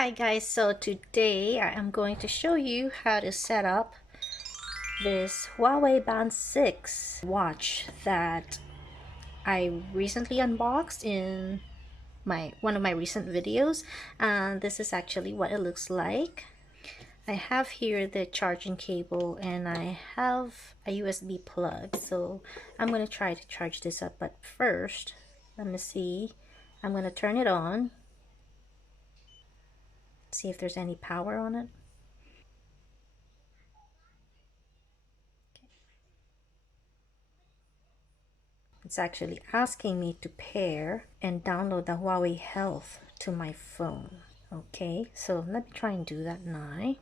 Hi guys, so today I am going to show you how to set up this Huawei Band 6 watch that I recently unboxed in one of my recent videos, and this is actually what it looks like. I have here the charging cable and I have a USB plug, so I'm going to try to charge this up, but first let me see. I'm going to turn it on, see if there's any power on it. It's actually asking me to pair and download the Huawei Health to my phone. Okay, so let me try and do that now.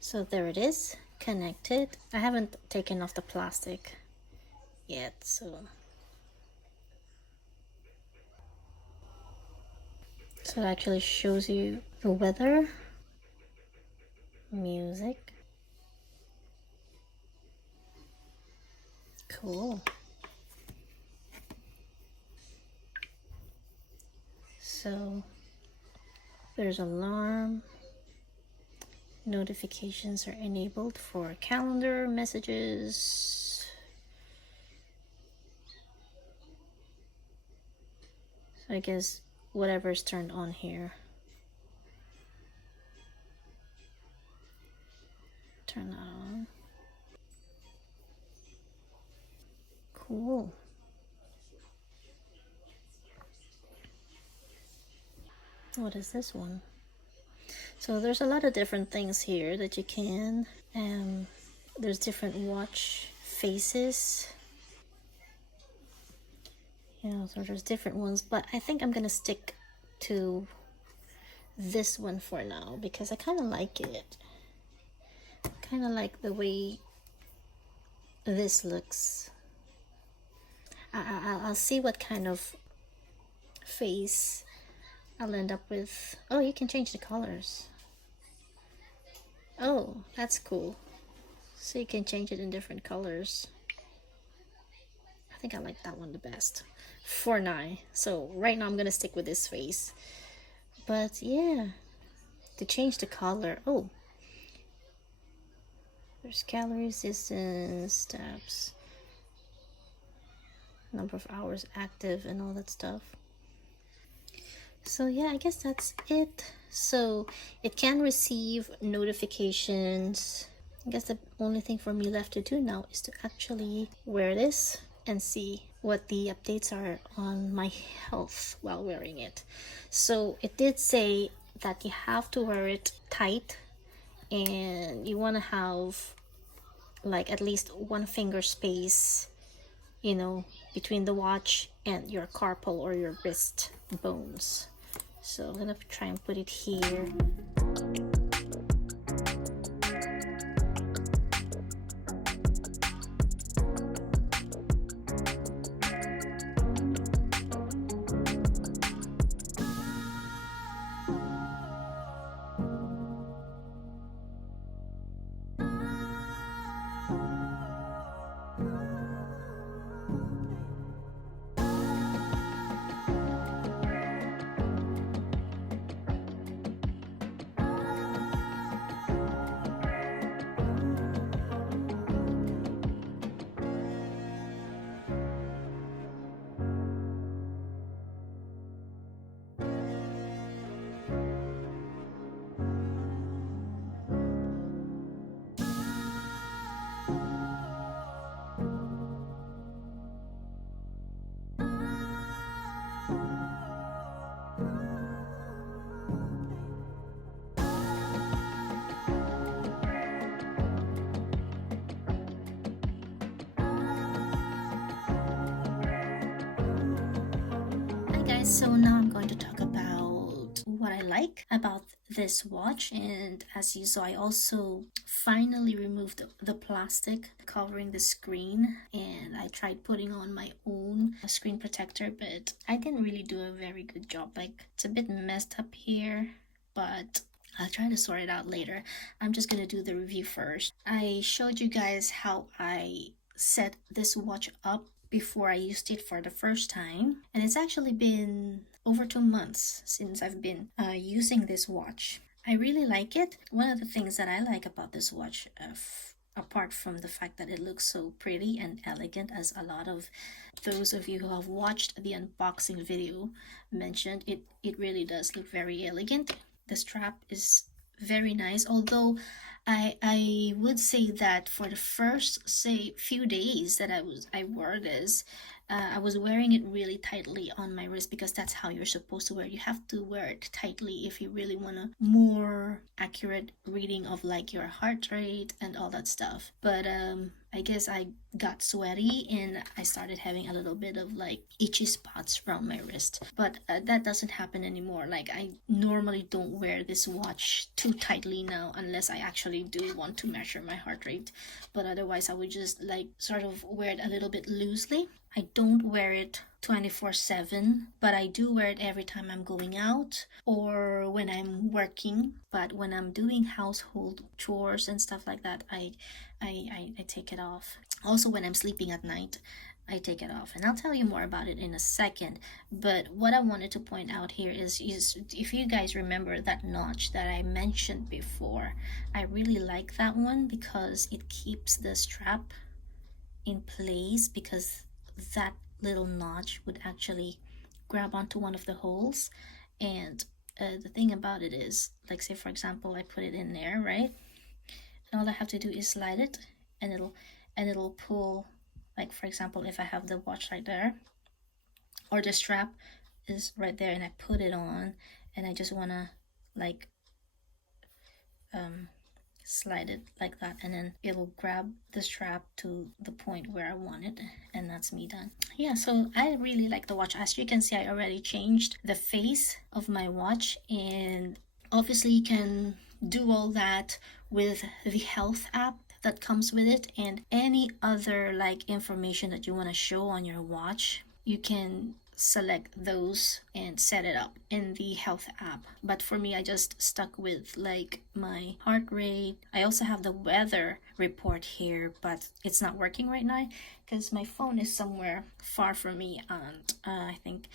So there it is, connected. I haven't taken off the plastic yet, so it actually shows you the weather, music. Cool. So there's alarm. Notifications are enabled for calendar, messages. So I guess whatever's turned on here. Turn that on. Cool. What is this one? So there's a lot of different things here that you can. There's different watch faces. So there's different ones, but I think I'm gonna stick to this one for now because I kind of like it. Kind of like the way this looks. I'll see what kind of face I'll end up with. Oh, you can change the colors. Oh, that's cool. So you can change it in different colors. I think I like that one the best for now. So right now I'm gonna stick with this face. But yeah, to change the color. Oh, there's calories, distance, steps, number of hours active, and all that stuff. So yeah, I guess that's it. So it can receive notifications. I guess the only thing for me left to do now is to actually wear this and see what the updates are on my health while wearing it. So it did say that you have to wear it tight and you want to have like at least 1 finger space, between the watch and your carpal or your wrist bones. So I'm gonna try and put it here. So now I'm going to talk about what I like about this watch, and as you saw, I also finally removed the plastic covering the screen, and I tried putting on my own screen protector, but I didn't really do a very good job. Like, it's a bit messed up here, but I'll try to sort it out later. I'm just gonna do the review first. I showed you guys how I set this watch up before I used it for the first time, and it's actually been over 2 months since I've been using this watch. I really like it. One of the things that I like about this watch, apart from the fact that it looks so pretty and elegant, as a lot of those of you who have watched the unboxing video mentioned, it really does look very elegant. The strap is very nice, although I would say that for the first, say, few days that I wore this, I was wearing it really tightly on my wrist, because that's how you're supposed to wear it. You have to wear it tightly if you really want a more accurate reading of like your heart rate and all that stuff. But I guess I got sweaty and I started having a little bit of like itchy spots around my wrist. But that doesn't happen anymore. Like, I normally don't wear this watch too tightly now, unless I actually do want to measure my heart rate. But otherwise, I would just like sort of wear it a little bit loosely. I don't wear it 24/7, but I do wear it every time I'm going out or when I'm working. But when I'm doing household chores and stuff like that, I take it off. Also, when I'm sleeping at night, I take it off, and I'll tell you more about it in a second. But what I wanted to point out here is if you guys remember that notch that I mentioned before, I really like that one because it keeps the strap in place, because that little notch would actually grab onto one of the holes. And the thing about it is, like, say for example, I put it in there, right, and all I have to do is slide it, and it'll pull. Like, for example, if I have the watch right there, or the strap is right there, and I put it on, and I just want to like slide it like that, and then it'll grab the strap to the point where I want it, and that's me done. Yeah, so I really like the watch. As you can see, I already changed the face of my watch, and obviously you can do all that with the health app that comes with it, and any other like information that you want to show on your watch, you can select those and set it up in the health app. But for me, I just stuck with like my heart rate. I also have the weather report here, but it's not working right now because my phone is somewhere far from me, and I think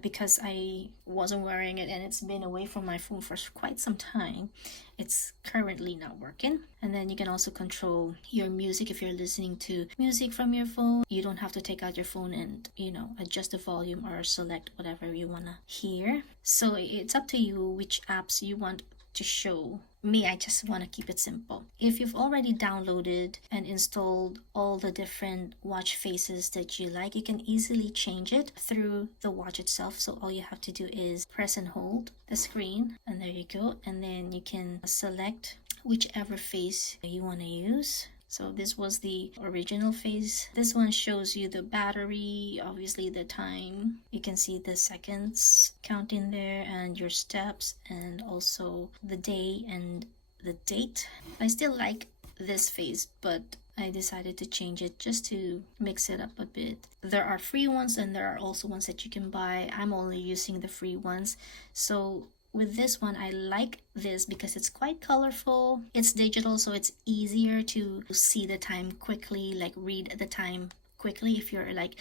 because I wasn't wearing it and it's been away from my phone for quite some time, it's currently not working. And then you can also control your music. If you're listening to music from your phone, you don't have to take out your phone and, you know, adjust the volume or select whatever you want to hear. So it's up to you which apps you want to show. Me, I just want to keep it simple. If you've already downloaded and installed all the different watch faces that you like, you can easily change it through the watch itself. So all you have to do is press and hold the screen, and there you go. And then you can select whichever face you want to use. So this was the original face. This one shows you the battery, obviously the time. You can see the seconds count in there, and your steps, and also the day and the date. I still like this face, but I decided to change it just to mix it up a bit. There are free ones and there are also ones that you can buy. I'm only using the free ones. So with this one, I like this because it's quite colorful. It's digital, so it's easier to see the time quickly, like read the time quickly if you're like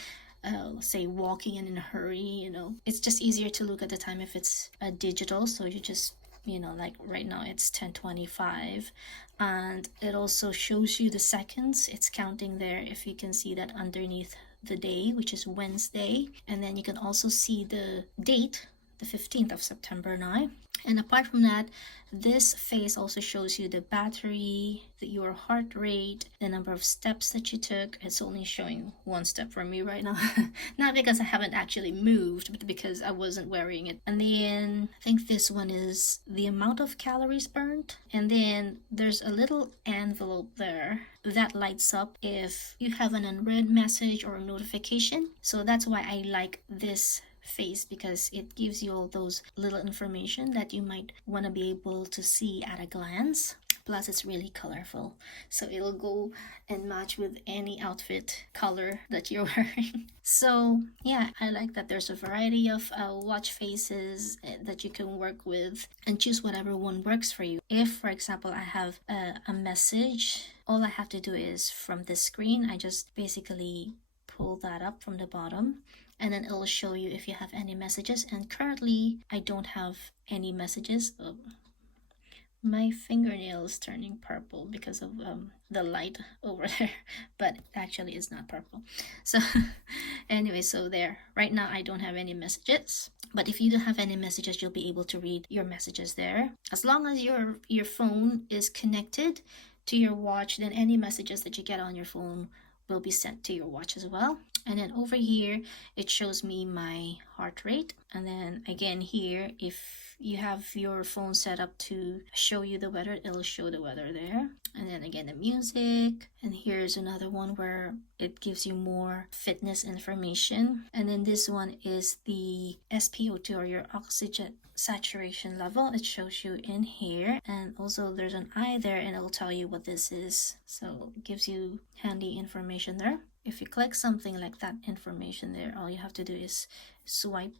say walking and in a hurry, you know. It's just easier to look at the time if it's digital. So you just, you know, like right now it's 10:25, and it also shows you the seconds. It's counting there, if you can see that underneath the day, which is Wednesday. And then you can also see the date, the 15th of September now. And apart from that, this face also shows you the battery, your heart rate, the number of steps that you took. It's only showing 1 step for me right now. Not because I haven't actually moved, but because I wasn't wearing it. And then I think this one is the amount of calories burned. And then there's a little envelope there that lights up if you have an unread message or a notification. So that's why I like this face because it gives you all those little information that you might want to be able to see at a glance. Plus it's really colorful, so it'll go and match with any outfit color that you're wearing. So yeah, I like that there's a variety of watch faces that you can work with and choose whatever one works for you. If, for example, I have a message, all I have to do is from this screen, I just basically pull that up from the bottom, and then it'll show you if you have any messages. And currently I don't have any messages. My fingernail is turning purple because of the light over there, but actually it's not purple. So anyway, so there, right now I don't have any messages, but if you don't have any messages, you'll be able to read your messages there. As long as your phone is connected to your watch, then any messages that you get on your phone will be sent to your watch as well. And then over here it shows me my heart rate, and then again here, if you have your phone set up to show you the weather, it'll show the weather there. And then again the music, and here's another one where it gives you more fitness information. And then this one is the SpO2, or your oxygen saturation level. It shows you in here, and also there's an eye there, and it'll tell you what this is, so it gives you handy information there. If you click something like that information there, all you have to do is swipe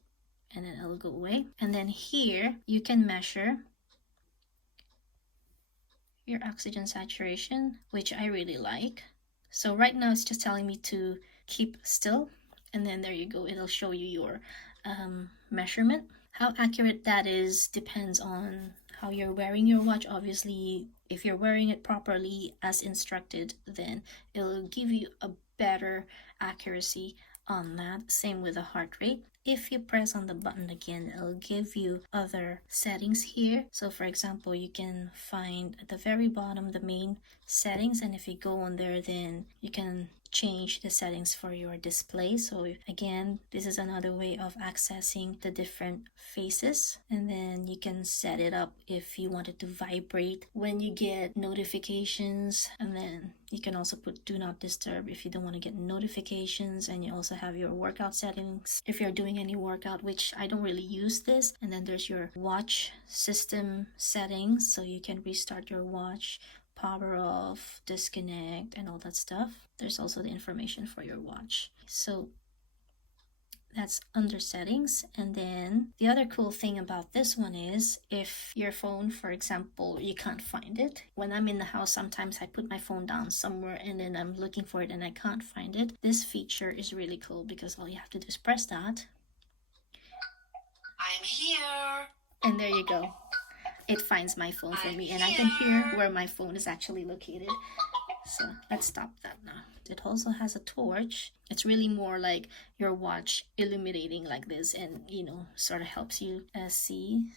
and then it'll go away. And then here you can measure your oxygen saturation, which I really like. So right now it's just telling me to keep still, and then there you go, it'll show you your measurement. How accurate that is depends on how you're wearing your watch. Obviously, if you're wearing it properly as instructed, then it'll give you a better accuracy on that. Same with the heart rate. If you press on the button again, it'll give you other settings here. So for example, you can find at the very bottom the main settings, and if you go on there, then you can change the settings for your display. So again, this is another way of accessing the different faces. And then you can set it up if you want it to vibrate when you get notifications, and then you can also put do not disturb if you don't want to get notifications. And you also have your workout settings if you're doing any workout, which I don't really use this. And then there's your watch system settings, so you can restart your watch, power off, disconnect, and all that stuff. There's also the information for your watch. So that's under settings. And then the other cool thing about this one is if your phone, for example, you can't find it. When I'm in the house, sometimes I put my phone down somewhere and then I'm looking for it and I can't find it. This feature is really cool because all you have to do is press that. I'm here. And there you go. It finds my phone for me, and I can hear where my phone is actually located. So let's stop that now. It also has a torch. It's really more like your watch illuminating like this, and sort of helps you see.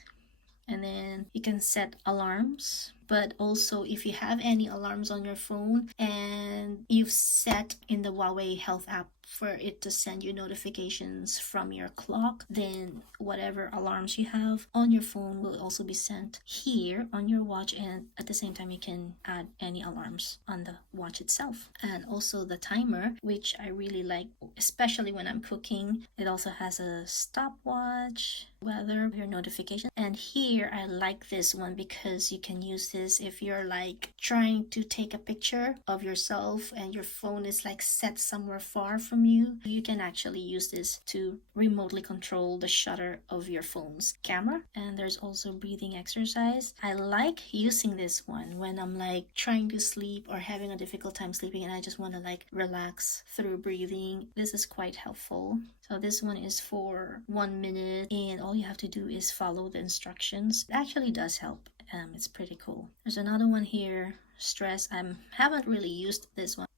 And then you can set alarms, but also if you have any alarms on your phone and you've set in the Huawei Health app for it to send you notifications from your clock, then whatever alarms you have on your phone will also be sent here on your watch, and at the same time you can add any alarms on the watch itself. And also the timer, which I really like, especially when I'm cooking. It also has a stopwatch, weather, your notification. And here I like this one because you can use this if you're like trying to take a picture of yourself and your phone is like set somewhere far from you. You can actually use this to remotely control the shutter of your phone's camera. And there's also breathing exercise. I like using this one when I'm like trying to sleep or having a difficult time sleeping and I just want to like relax through breathing. This is quite helpful. So this one is for 1 minute and all you have to do is follow the instructions. It actually does help. It's pretty cool. There's another one here, stress. I haven't really used this one.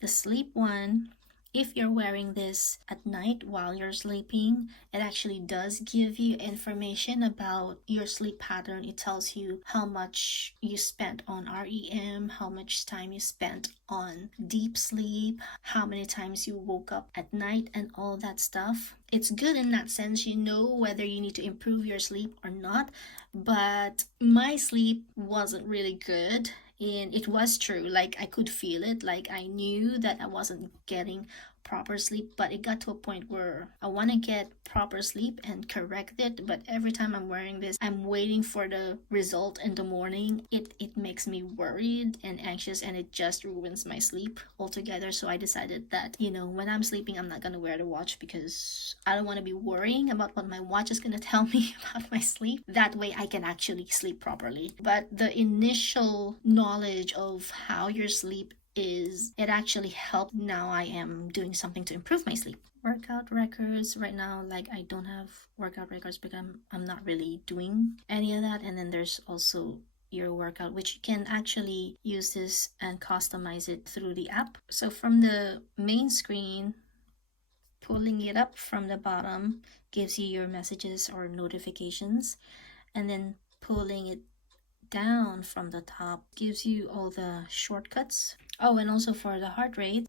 The sleep one, if you're wearing this at night while you're sleeping, it actually does give you information about your sleep pattern. It tells you how much you spent on REM, how much time you spent on deep sleep, how many times you woke up at night, and all that stuff. It's good in that sense, you know whether you need to improve your sleep or not. But my sleep wasn't really good. And it was true, like I could feel it, like I knew that I wasn't getting proper sleep, but it got to a point where I want to get proper sleep and correct it, but every time I'm wearing this, I'm waiting for the result in the morning. It makes me worried and anxious, and it just ruins my sleep altogether. So I decided that, you know, when I'm sleeping, I'm not gonna wear the watch because I don't want to be worrying about what my watch is gonna tell me about my sleep. That way I can actually sleep properly. But the initial knowledge of how your sleep is, it actually helped. Now I am doing something to improve my sleep. Workout records right now, like I don't have workout records because I'm not really doing any of that. And then there's also your workout, which you can actually use this and customize it through the app. So from the main screen, pulling it up from the bottom gives you your messages or notifications, and then pulling it down from the top gives you all the shortcuts. Oh, and also for the heart rate,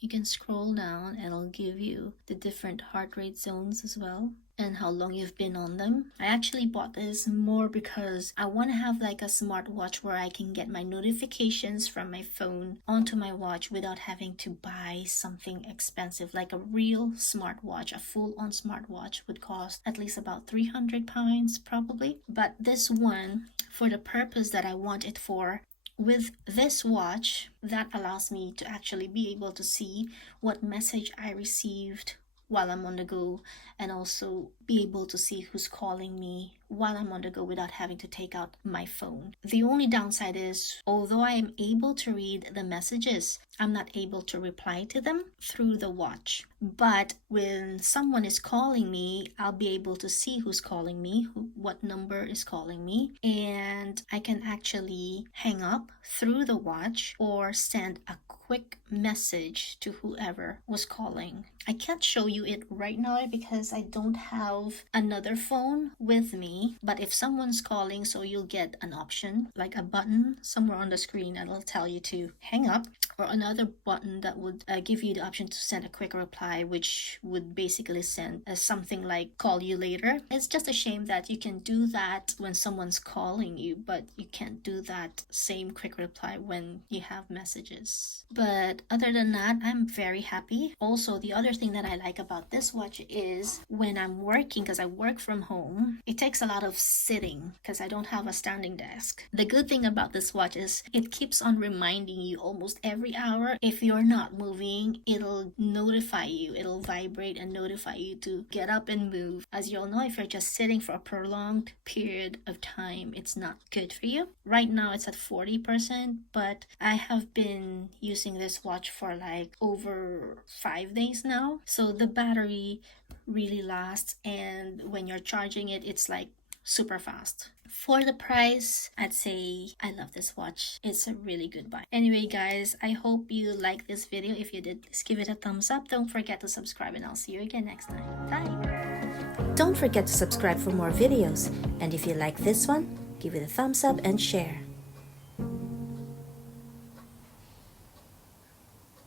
you can scroll down and it'll give you the different heart rate zones as well and how long you've been on them. I actually bought this more because I want to have like a smartwatch where I can get my notifications from my phone onto my watch without having to buy something expensive. Like a real smartwatch, a full-on smartwatch would cost at least about £300 probably. But this one, for the purpose that I want it for, with this watch, that allows me to actually be able to see what message I received while I'm on the go, and also be able to see who's calling me while I'm on the go without having to take out my phone. The only downside is, although I am able to read the messages, I'm not able to reply to them through the watch. But when someone is calling me, I'll be able to see who's calling me, what number is calling me, and I can actually hang up through the watch or send a quick message to whoever was calling. I can't show you it right now because I don't have another phone with me, but if someone's calling, so you'll get an option, like a button somewhere on the screen that'll tell you to hang up, or another button that would give you the option to send a quick reply, which would basically send something like call you later. It's just a shame that you can do that when someone's calling you, but you can't do that same quick reply when you have messages. But other than that, I'm very happy. Also, the other thing that I like about this watch is when I'm working, because I work from home, it takes a lot of sitting because I don't have a standing desk. The good thing about this watch is it keeps on reminding you almost every hour. If you're not moving, it'll notify you. It'll vibrate and notify you to get up and move. As you all know, if you're just sitting for a prolonged period of time, it's not good for you. Right now it's at 40%, but I have been using this watch for like over 5 days now. So the battery really lasts, and when you're charging it, it's like super fast. For the price, I'd say I love this watch. It's a really good buy. Anyway guys, I hope you liked this video. If you did, please give it a thumbs up. Don't forget to subscribe, and I'll see you again next time. Bye! Don't forget to subscribe for more videos. And if you like this one, give it a thumbs up and share.